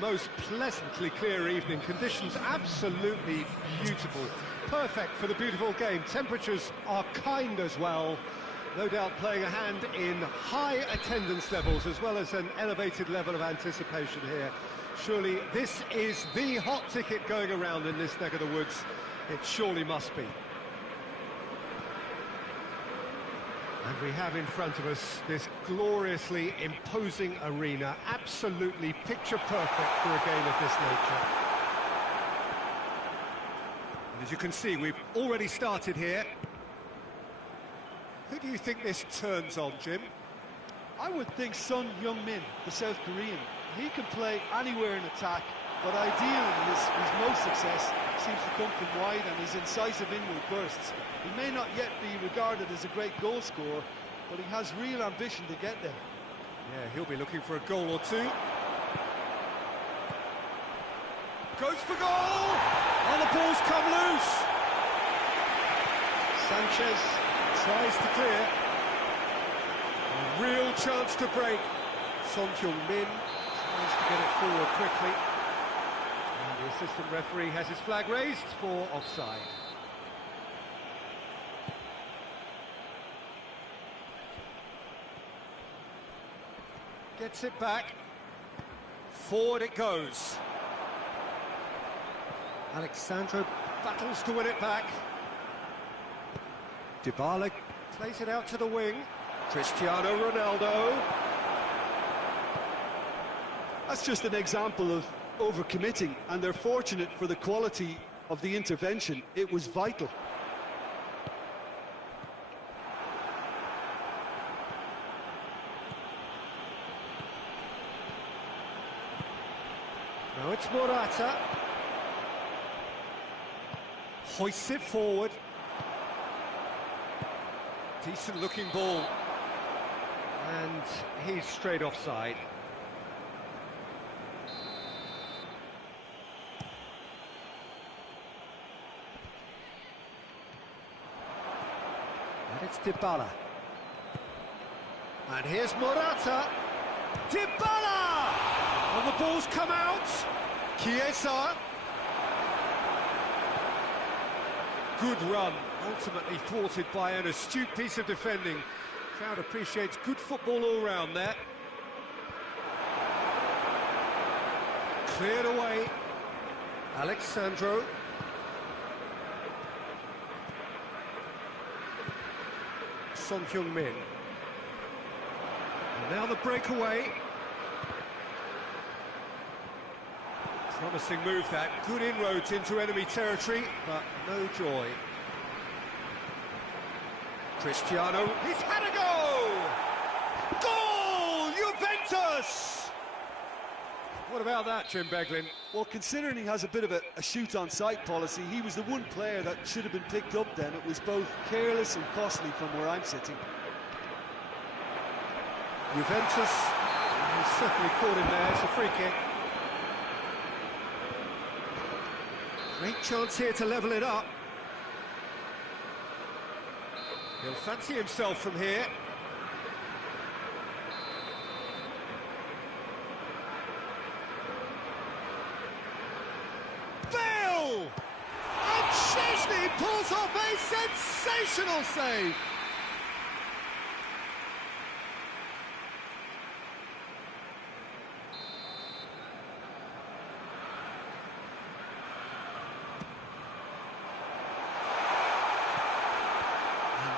most pleasantly clear evening. Conditions absolutely beautiful. Perfect for the beautiful game. Temperatures are kind as well. No doubt playing a hand in high attendance levels as well as an elevated level of anticipation here. Surely this is the hot ticket going around in this neck of the woods. It surely must be. And we have in front of us this gloriously imposing arena, absolutely picture perfect for a game of this nature. And as you can see, we've already started here. Who do you think this turns on, Jim? I would think Son Heung-min, the South Korean. He can play anywhere in attack, but ideally his most success seems to come from wide and his incisive inward bursts. He may not yet be regarded as a great goal scorer, but he has real ambition to get there. Yeah, he'll be looking for a goal or two. Goes for goal! And the ball's come loose! Sanchez tries to clear. A real chance to break. Son Heung-min tries to get it forward quickly. And the assistant referee has his flag raised for offside. Gets it back. Forward it goes. Alexandro battles to win it back. Dybala plays it out to the wing. Cristiano Ronaldo. That's just an example of overcommitting, and they're fortunate for the quality of the intervention. It was vital. Now it's Morata. Hoists it forward. Decent looking ball. And he's straight offside. And it's Dybala. And here's Morata. Dybala! And the ball's come out. Chiesa. Good run, ultimately thwarted by an astute piece of defending. Crowd appreciates good football all round there. Cleared away. Alexandro. Son Heung-min. And now the breakaway. Promising move that, good inroads into enemy territory, but no joy. Cristiano, he's had a go! Goal! Juventus! What about that, Jim Beglin? Well, considering he has a bit of a shoot-on-sight policy, he was the one player that should have been picked up then. It was both careless and costly from where I'm sitting. Juventus, he's certainly caught him there, it's a free kick. Great chance here to level it up. He'll fancy himself from here. Bale! And Chesney pulls off a sensational save.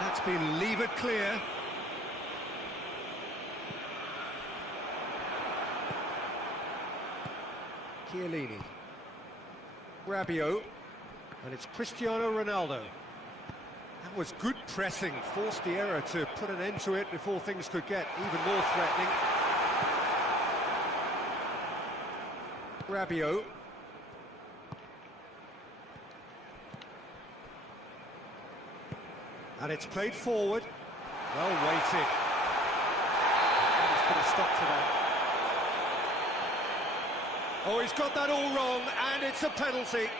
That's been levered clear. Chiellini. Rabiot. And it's Cristiano Ronaldo. That was good pressing, forced the error to put an end to it before things could get even more threatening. Rabiot. And it's played forward. Well weighted. He's put a stop to that. Oh, he's got that all wrong, and it's a penalty.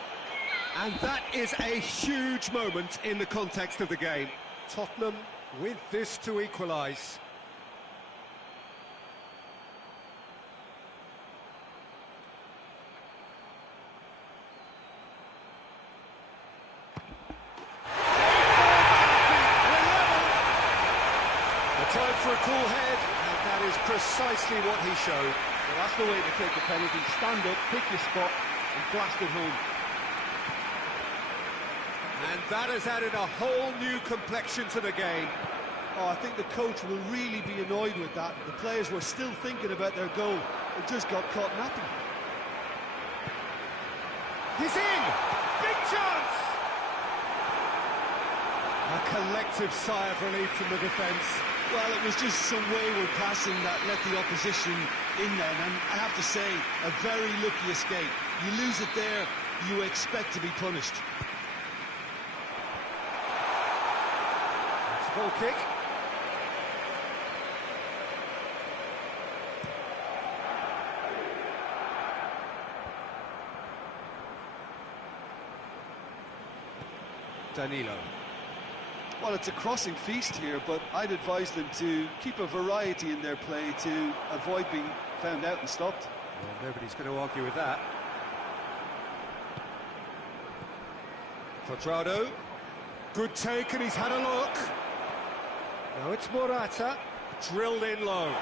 And that is a huge moment in the context of the game. Tottenham with this to equalise. A time for a cool head, and that is precisely what he showed. Well, that's the way to take a penalty. Stand up, pick your spot, and blast it home. And that has added a whole new complexion to the game. Oh, I think the coach will really be annoyed with that. The players were still thinking about their goal. It just got caught napping. He's in! Big chance! A collective sigh of relief from the defence. Well, it was just some wayward passing that let the opposition in then, and I have to say, a very lucky escape. You lose it there, you expect to be punished. It's a goal kick. Danilo. Well, it's a crossing feast here, but I'd advise them to keep a variety in their play to avoid being found out and stopped. Well, nobody's going to argue with that. Quadrado. Good take, and he's had a look. Now it's Morata. Drilled in low.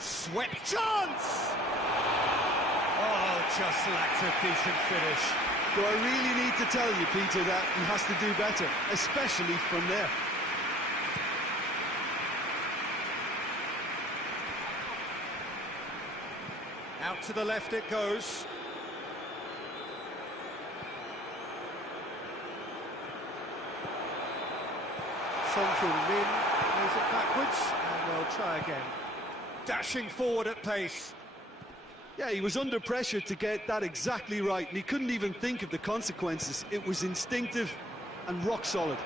Swept chance! Oh, just lacked a decent finish. Do I really need to tell you, Peter, that he has to do better, especially from there? Out to the left it goes. Son Heung-min plays it backwards, and they'll try again. Dashing forward at pace. Yeah, he was under pressure to get that exactly right, and he couldn't even think of the consequences. It was instinctive and rock solid.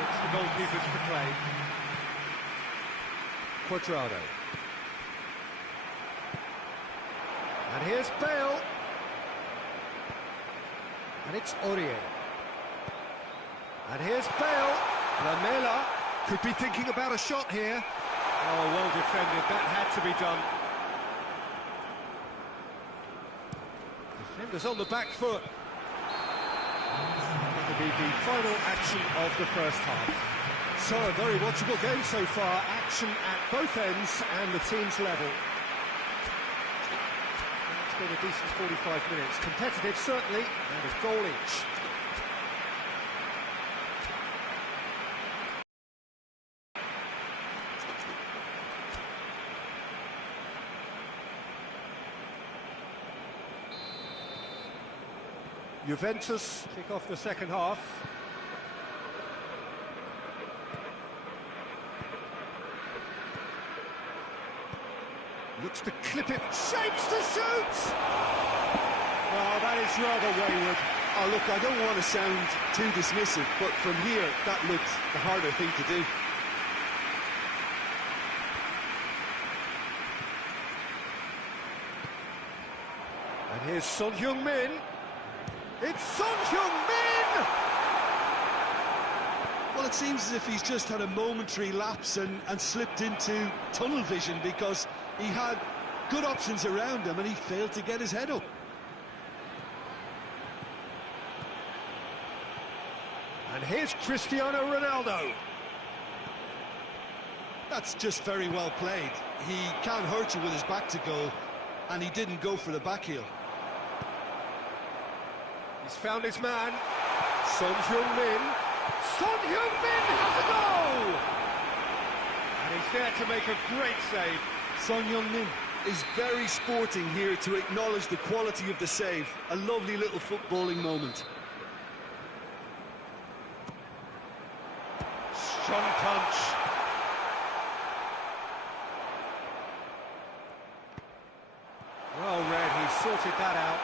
It's the goalkeepers to play. Quadrado. And here's Bale. And it's Aurier. And here's Bale. Lamela could be thinking about a shot here. Oh, well defended, that had to be done. Defenders on the back foot. That'll be the final action of the first half. So, a very watchable game so far. Action at both ends and the team's level. It's been a decent 45 minutes. Competitive, certainly, and a goal each. Juventus kick off the second half. Looks to clip it, shapes to shoot! Well, that is rather wayward. Oh, look, I don't want to sound too dismissive, but from here, that looked the harder thing to do. And here's Son Heung-min. It's Son Heung-min! Well, it seems as if he's just had a momentary lapse and slipped into tunnel vision, because he had good options around him and he failed to get his head up. And here's Cristiano Ronaldo. That's just very well played. He can't hurt you with his back to goal, and he didn't go for the back heel. He's found his man. Son Heung-min. Son Heung-min has a goal! And he's there to make a great save. Son Heung-min is very sporting here to acknowledge the quality of the save. A lovely little footballing moment. Strong punch. Well read, he sorted that out.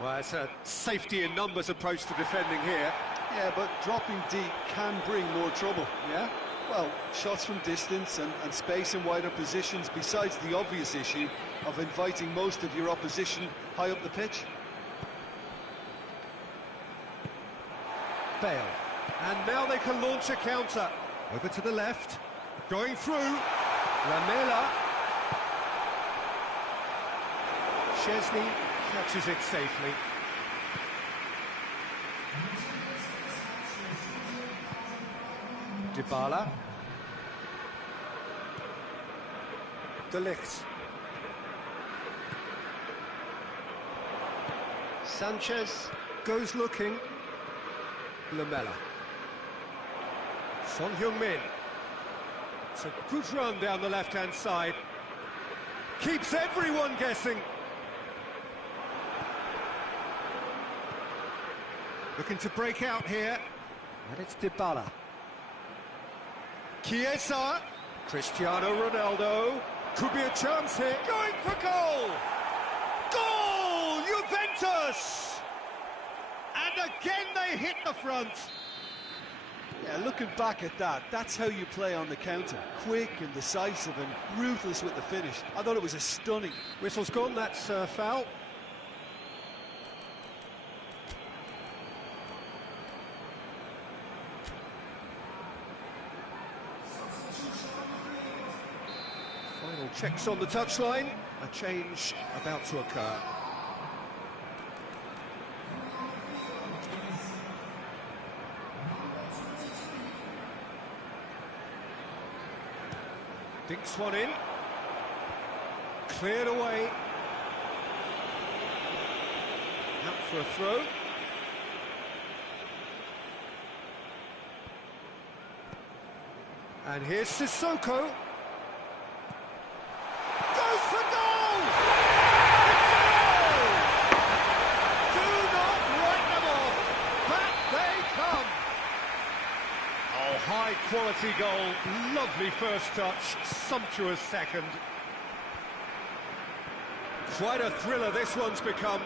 Well, it's a safety in numbers approach to defending here. Yeah, but dropping deep can bring more trouble. Yeah? Well, shots from distance and space in wider positions, besides the obvious issue of inviting most of your opposition high up the pitch. Bale. And now they can launch a counter. Over to the left. Going through. Lamela. Chesney catches it safely. Dybala. De Ligt. Sanchez goes looking. Lamela. Son Heung-min. It's a good run down the left-hand side. Keeps everyone guessing. Looking to break out here. And it's Dybala. Chiesa. Cristiano Ronaldo. Could be a chance here. Going for goal! Goal! Juventus! And again they hit the front. Yeah, looking back at that, that's how you play on the counter. Quick and decisive and ruthless with the finish. I thought it was a stunning. Whistle's gone, that's foul. Final checks on the touchline. A change about to occur. Dinks one in. Cleared away. Out for a throw. And here's Sissoko. Goes for goal! It's a goal! Do not write them off. Back they come. Oh, high quality goal. Lovely first touch. Sumptuous second. Quite a thriller this one's become.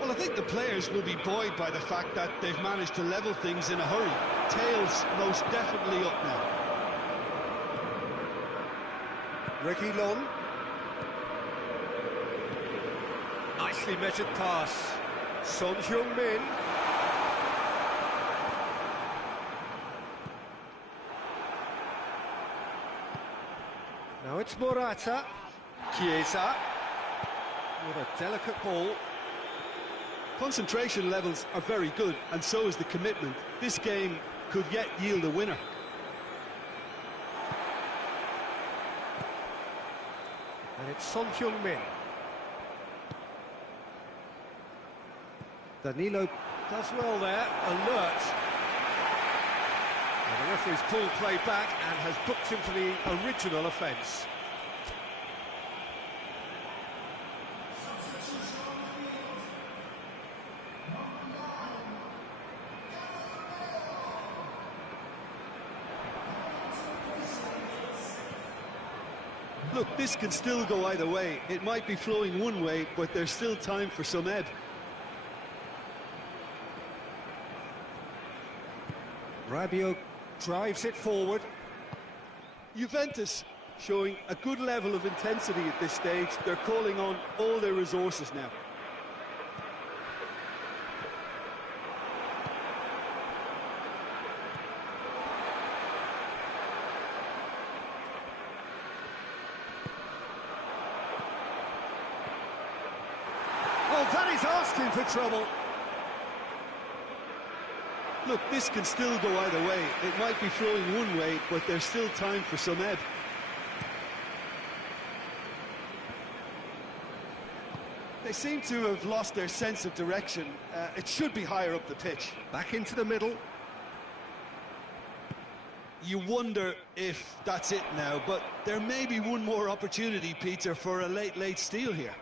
Well, I think the players will be buoyed by the fact that they've managed to level things in a hurry. Tails most definitely up now. Reguilon. Nicely measured pass. Son Heung-min. Now it's Morata. Chiesa. What a delicate ball. Concentration levels are very good, and so is the commitment. This game could yet yield a winner. And it's Son Heung-min. Danilo does well there, alert. And the referee's pulled play back and has booked him for the original offence. Look, this can still go either way. It might be flowing one way, but there's still time for some ebb. Rabiot drives it forward. Juventus showing a good level of intensity at this stage. They're calling on all their resources now. Well, Danny's asking for trouble. Look, this can still go either way. It might be flowing one way, but there's still time for some ebb. They seem to have lost their sense of direction. It should be higher up the pitch. Back into the middle. You wonder if that's it now, but there may be one more opportunity, Peter, for a late steal here.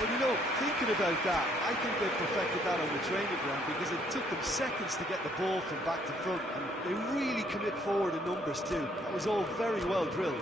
Well, you know, thinking about that, I think they perfected that on the training ground because it took them seconds to get the ball from back to front, and they really commit forward in numbers too. That was all very well drilled.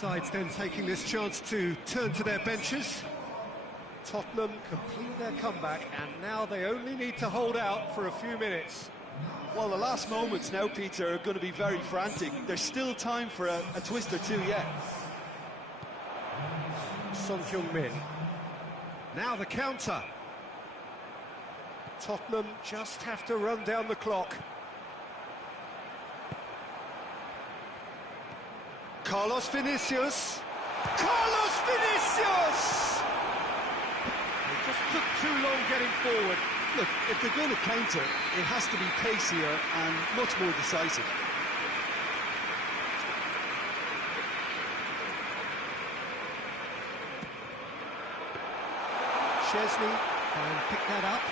sides then taking this chance to turn to their benches. Tottenham complete their comeback, and now they only need to hold out for a few minutes. Well, the last moments now, Peter, are going to be very frantic. There's still time for a twist or two yet. Son Heung-min. Now the counter. Tottenham just have to run down the clock. Carlos Vinicius! Carlos Vinicius! They just took too long getting forward. Look, if they're going to counter, it has to be pacier and much more decisive. Chesney can pick that up.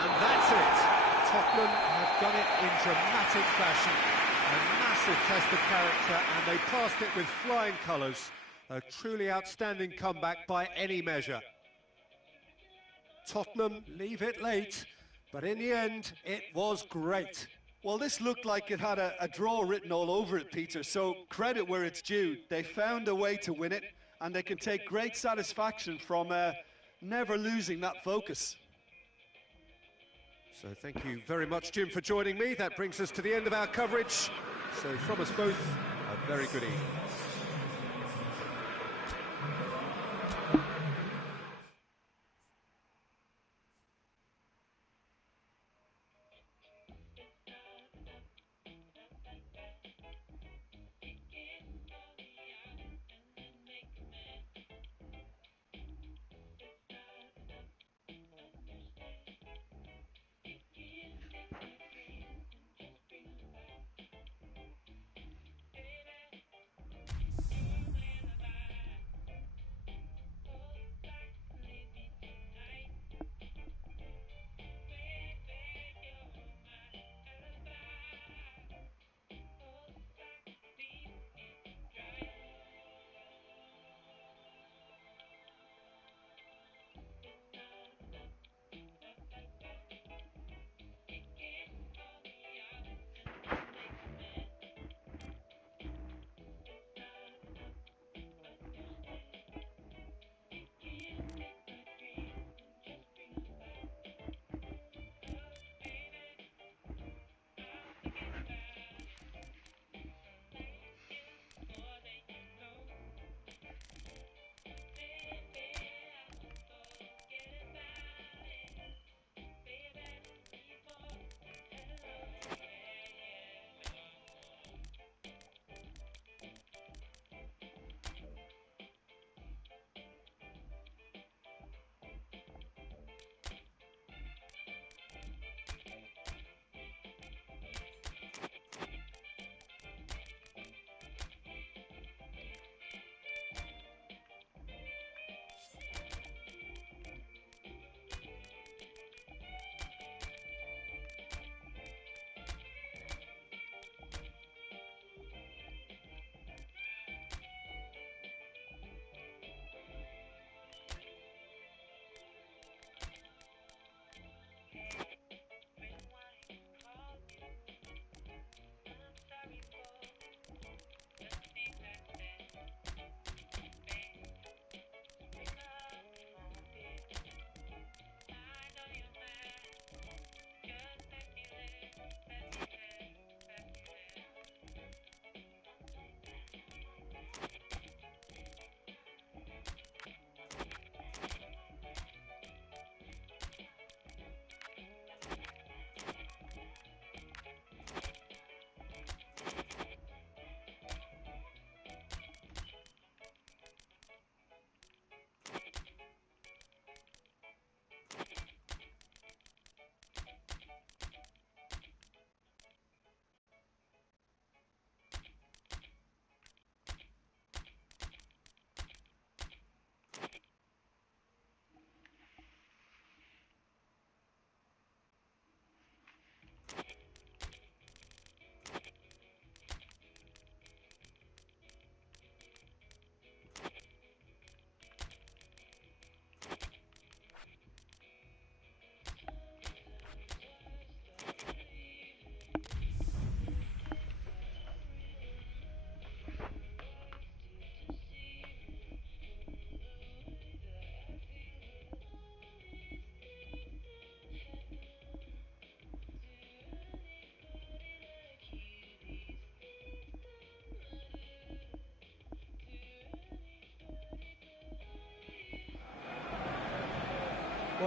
And that's it. Tottenham have done it in dramatic fashion. A massive test of character, and they passed it with flying colours. A truly outstanding comeback by any measure. Tottenham leave it late, but in the end, it was great. Well, this looked like it had a draw written all over it, Peter, so credit where it's due. They found a way to win it, and they can take great satisfaction from never losing that focus. So thank you very much, Jim, for joining me. That brings us to the end of our coverage. So from us both, a very good evening.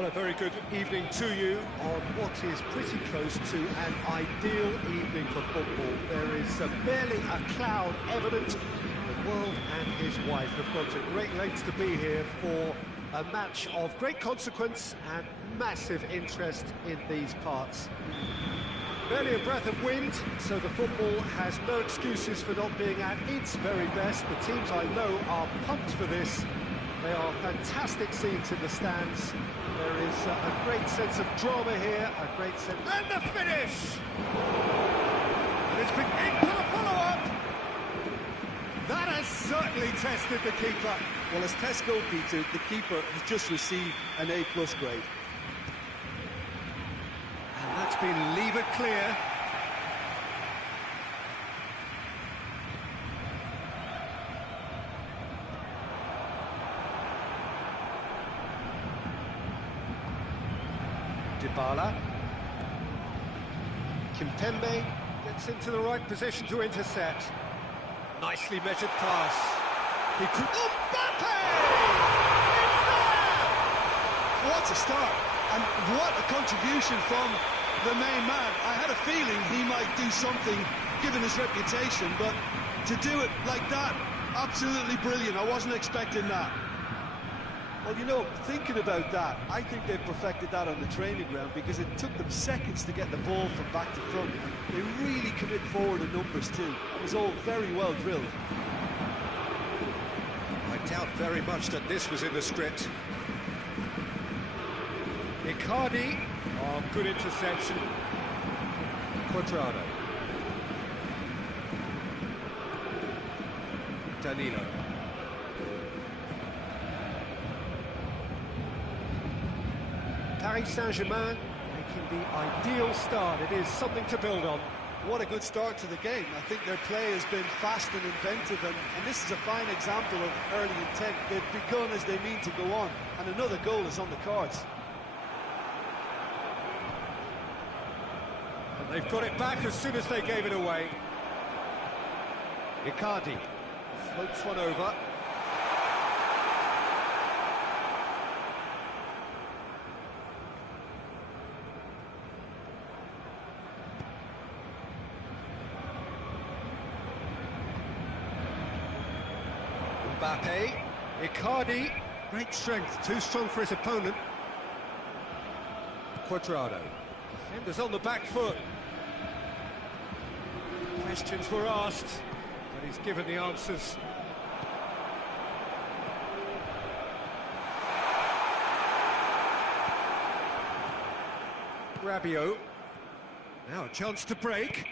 Well, a very good evening to you on what is pretty close to an ideal evening for football. There is barely a cloud evident. The world and his wife have gone to great lengths to be here for a match of great consequence and massive interest in these parts. Barely a breath of wind, so the football has no excuses for not being at its very best. The teams I know are pumped for this. They are fantastic scenes in the stands. There is a great sense of drama here, a great sense... And the finish! And it's been in for the follow-up! That has certainly tested the keeper. Well, as test goalkeeper, the keeper has just received an A+ grade. And that's been levered clear. Dybala. Kimpembe gets into the right position to intercept. Nicely measured pass. He could... Mbappe! It's there! What a start, and what a contribution from the main man. I had a feeling he might do something, given his reputation, but to do it like that, absolutely brilliant. I wasn't expecting that. Well, you know, thinking about that, I think they've perfected that on the training ground because it took them seconds to get the ball from back to front. They really commit forward in numbers too. It was all very well drilled. I doubt very much that this was in the script. Icardi, oh, good interception. Quadrado. Danilo. Paris Saint-Germain making the ideal start. It is something to build on. What a good start to the game. I think their play has been fast and inventive, and this is a fine example of early intent. They've begun as they mean to go on, and another goal is on the cards. And they've got it back as soon as they gave it away. Icardi floats one over. Mbappe, Icardi, great strength, too strong for his opponent. Quadrado, defenders on the back foot. Questions were asked, but he's given the answers. Rabiot, now a chance to break.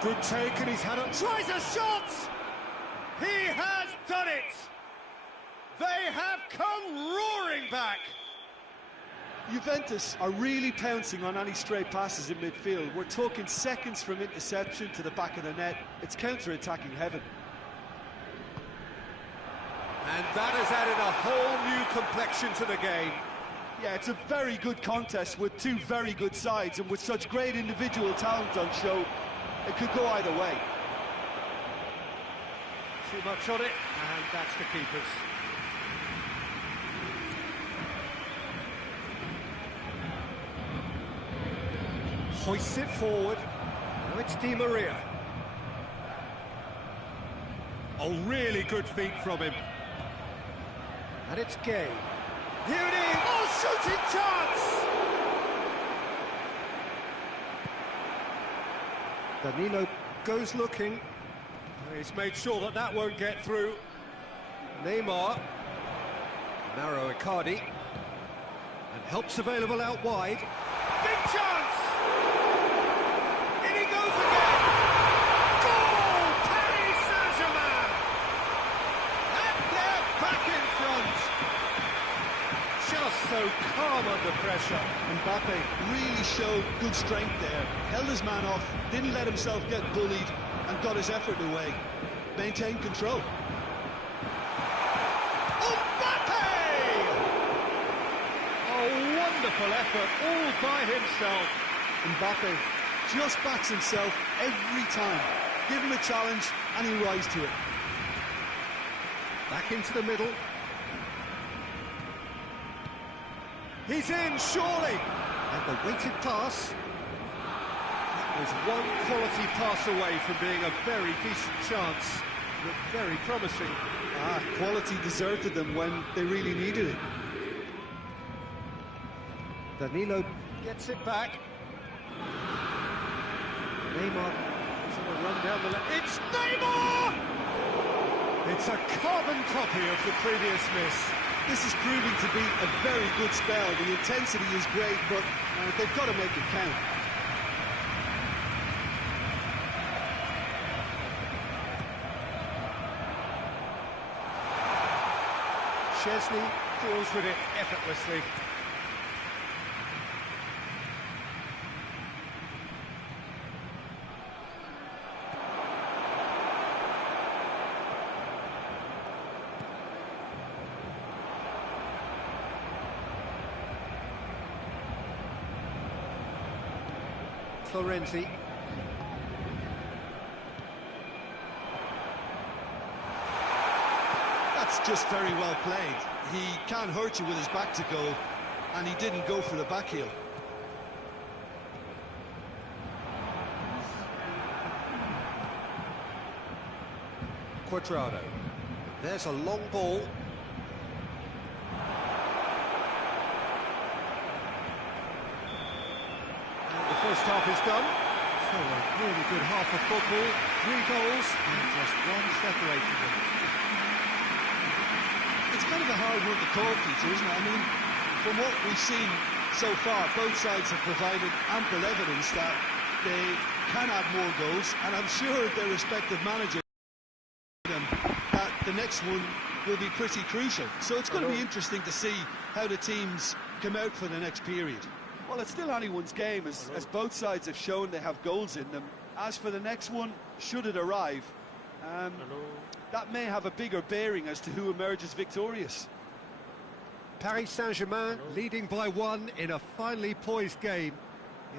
Good take, and he's had a... Tries a shot! He has done it! They have come roaring back! Juventus are really pouncing on any stray passes in midfield. We're talking seconds from interception to the back of the net. It's counter-attacking heaven. And that has added a whole new complexion to the game. Yeah, it's a very good contest with two very good sides, and with such great individual talent on show, it could go either way. Too much on it, and that's the keeper's. Hoists it forward. Now it's Di Maria. Oh, really good feet from him. And it's Gay. Here it is! Oh, shooting chance! Danilo goes looking. He's made sure that that won't get through. Neymar. Narrow Icardi. And help's available out wide. Big chance! In he goes again! Goal! Paris Saint-Germain! And they're back in front! Just so calm under pressure. Mbappe really showed good strength there. Held his man off, didn't let himself get bullied, and got his effort away. Maintained control. Mbappe! A wonderful effort all by himself. Mbappe just backs himself every time. Give him a challenge and he'll rise to it. Back into the middle. He's in, surely! And the weighted pass. That was one quality pass away from being a very decent chance. Looked very promising. Quality deserted them when they really needed it. Danilo gets it back. Neymar is on a run down the left. It's Neymar! It's a carbon copy of the previous miss. This is proving to be a very good spell. The intensity is great, but they've got to make it count. Chesney deals with it effortlessly. Florenzi. That's just very well played. He can't hurt you with his back to goal, and he didn't go for the back heel. Quadrado. There's a long ball. The first half is done. So a really good half of football. 3 goals and just one separating them. It's kind of a hard one to call, Peter, isn't it? I mean, from what we've seen so far, both sides have provided ample evidence that they can add more goals, and I'm sure their respective managers that the next one will be pretty crucial. So it's going to be interesting to see how the teams come out for the next period. Well, it's still anyone's game, as both sides have shown they have goals in them. As for the next one, should it arrive, that may have a bigger bearing as to who emerges victorious. Paris Saint-Germain leading by 1 in a finely poised game.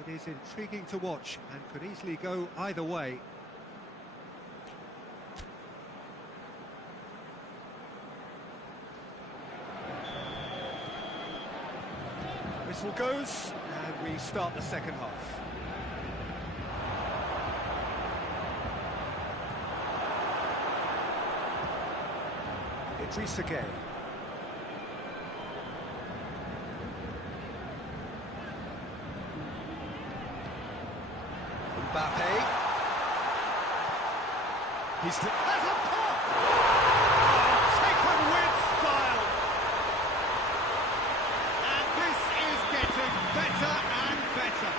It is intriguing to watch and could easily go either way. Whistle goes, and we start the second half. Idrissa Gueye. Mbappe. Has a pop! Taken with style! And this is getting better and better.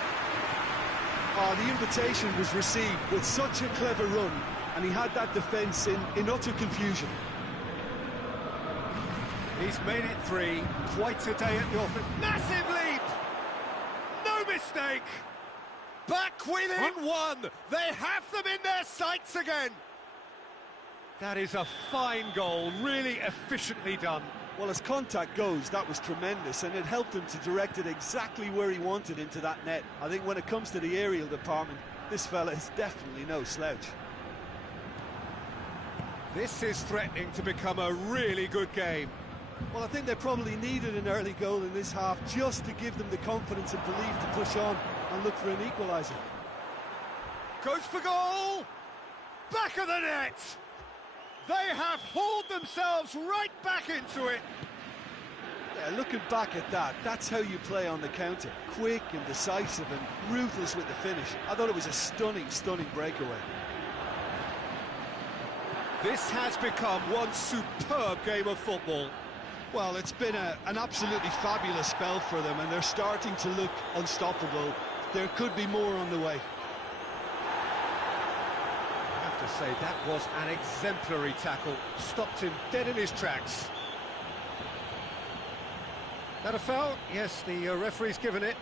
The invitation was received with such a clever run, and he had that defence in utter confusion. He's made it 3, quite a day at the office. Massive leap! No mistake! Back within 1! They have them in their sights again! That is a fine goal, really efficiently done. Well, as contact goes, that was tremendous, and it helped him to direct it exactly where he wanted into that net. I think when it comes to the aerial department, this fella is definitely no slouch. This is threatening to become a really good game. Well, I think they probably needed an early goal in this half just to give them the confidence and belief to push on and look for an equaliser. Goes for goal! Back of the net! They have hauled themselves right back into it! Yeah, looking back at that, that's how you play on the counter. Quick and decisive and ruthless with the finish. I thought it was a stunning, stunning breakaway. This has become one superb game of football. Well, it's been an absolutely fabulous spell for them, and they're starting to look unstoppable. There could be more on the way. I have to say, that was an exemplary tackle. Stopped him dead in his tracks. That a foul? Yes, the referee's given it.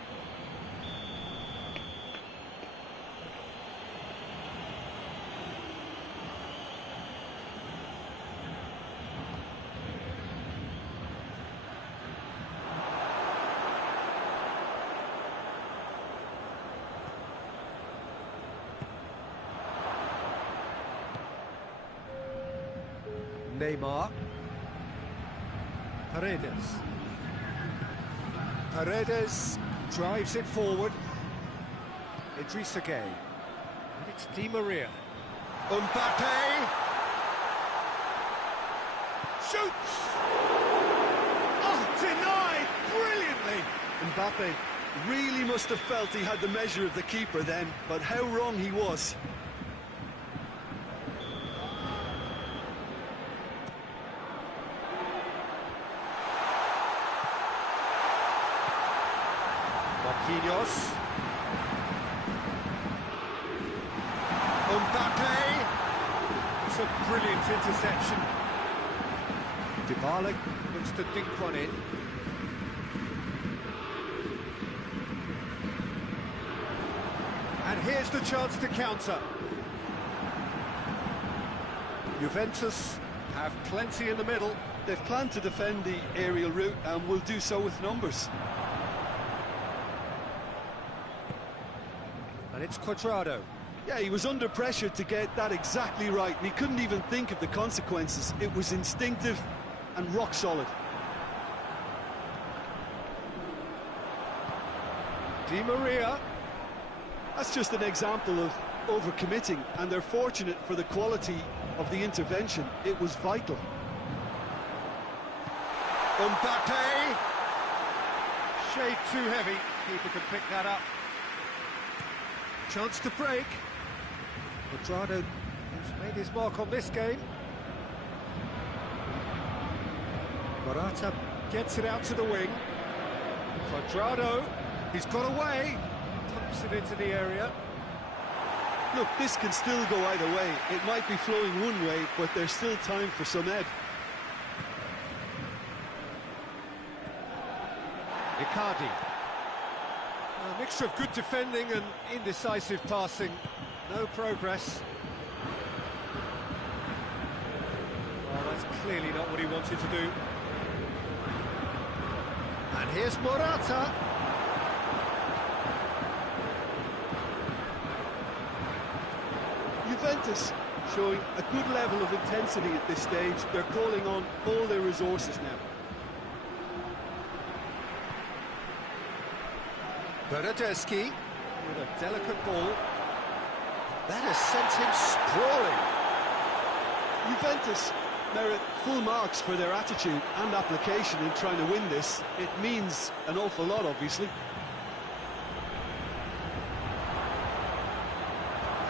Neymar. Paredes. Paredes drives it forward. Idrissa Gueye. And it's Di Maria. Mbappe. Shoots! Oh, denied brilliantly! Mbappe really must have felt he had the measure of the keeper then, but how wrong he was. Marquinhos. Mbappe. It's a brilliant interception. Dybala looks to dink one in. And here's the chance to counter. Juventus have plenty in the middle. They've planned to defend the aerial route and will do so with numbers. And it's Cuadrado. Yeah, he was under pressure to get that exactly right, and he couldn't even think of the consequences. It was instinctive and rock solid. Di Maria. That's just an example of overcommitting, and they're fortunate for the quality of the intervention. It was vital. Mbappe. Shade too heavy. Keeper can pick that up. Chance to break. Cuadrado has made his mark on this game. Morata gets it out to the wing. Cuadrado, he's got away. Pumps it into the area. Look, this can still go either way. It might be flowing one way, but there's still time for some ebb. Icardi. A mixture of good defending and indecisive passing. No progress. Well, that's clearly not what he wanted to do. And here's Morata. Juventus showing a good level of intensity at this stage. They're calling on all their resources now. Bernardeschi with a delicate ball. That has sent him sprawling. Juventus merit full marks for their attitude and application in trying to win this. It means an awful lot, obviously.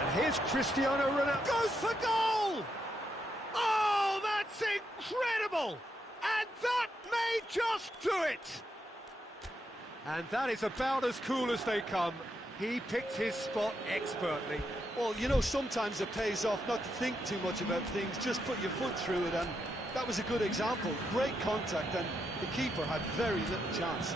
And here's Cristiano Ronaldo. Goes for goal! Oh, that's incredible! And that may just do it! And that is about as cool as they come. He picked his spot expertly. Well, you know, sometimes it pays off not to think too much about things, just put your foot through it, and that was a good example. Great contact, and the keeper had very little chance.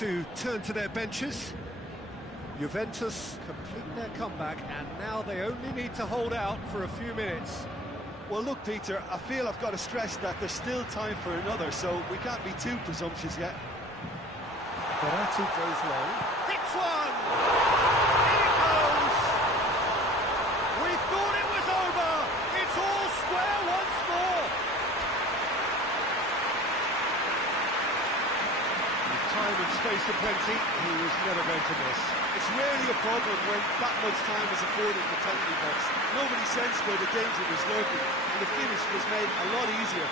To turn to their benches. Juventus complete their comeback, and now they only need to hold out for a few minutes. Well, look, Peter, I feel I've got to stress that there's still time for another, so we can't be too presumptuous yet. Verratti goes low. Hits one! In it goes! We thought it was over! It's all square once more! Time and space aplenty, he was never going to miss. It's rarely a problem when that much time is afforded in the penalty box. Nobody sensed where the danger was lurking, and the finish was made a lot easier.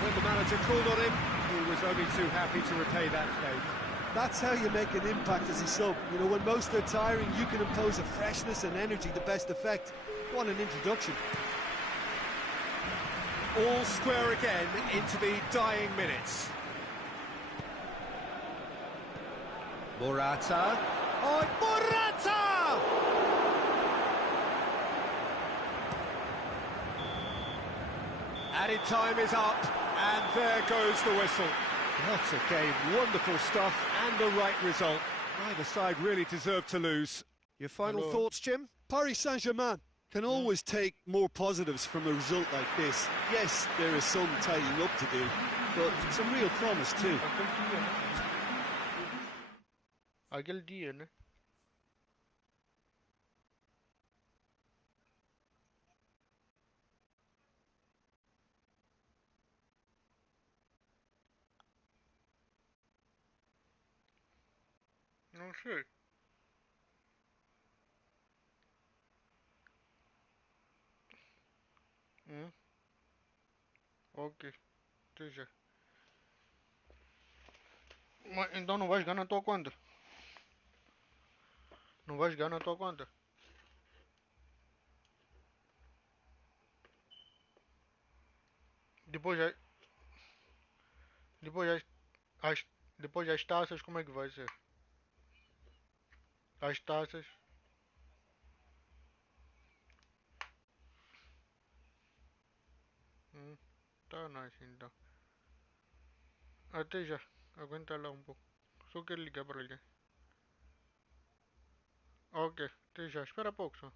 When the manager called on him, he was only too happy to repay that faith. That's how you make an impact as a sub. You know, when most are tiring, you can impose a freshness and energy to best effect. What an introduction. All square again into the dying minutes. Morata. Oh, Morata! Added time is up, and there goes the whistle. What a game, wonderful stuff, and the right result. Neither side really deserved to lose. Your final thoughts, Jim? Paris Saint-Germain can always take more positives from a result like this. Yes, there is some tidying up to do, but some real promise too. Aquele dia, né? Não sei. Ok, esteja. Mas, então não vai jogar na tua conta? Não vai jogar na tua conta? Depois já... Depois já... Depois as taças, como é que vai ser? As taças... Tá nice então. Até já. Aguenta lá um pouco. Só quero ligar para alguém. Ok, até já. Espera pouco só.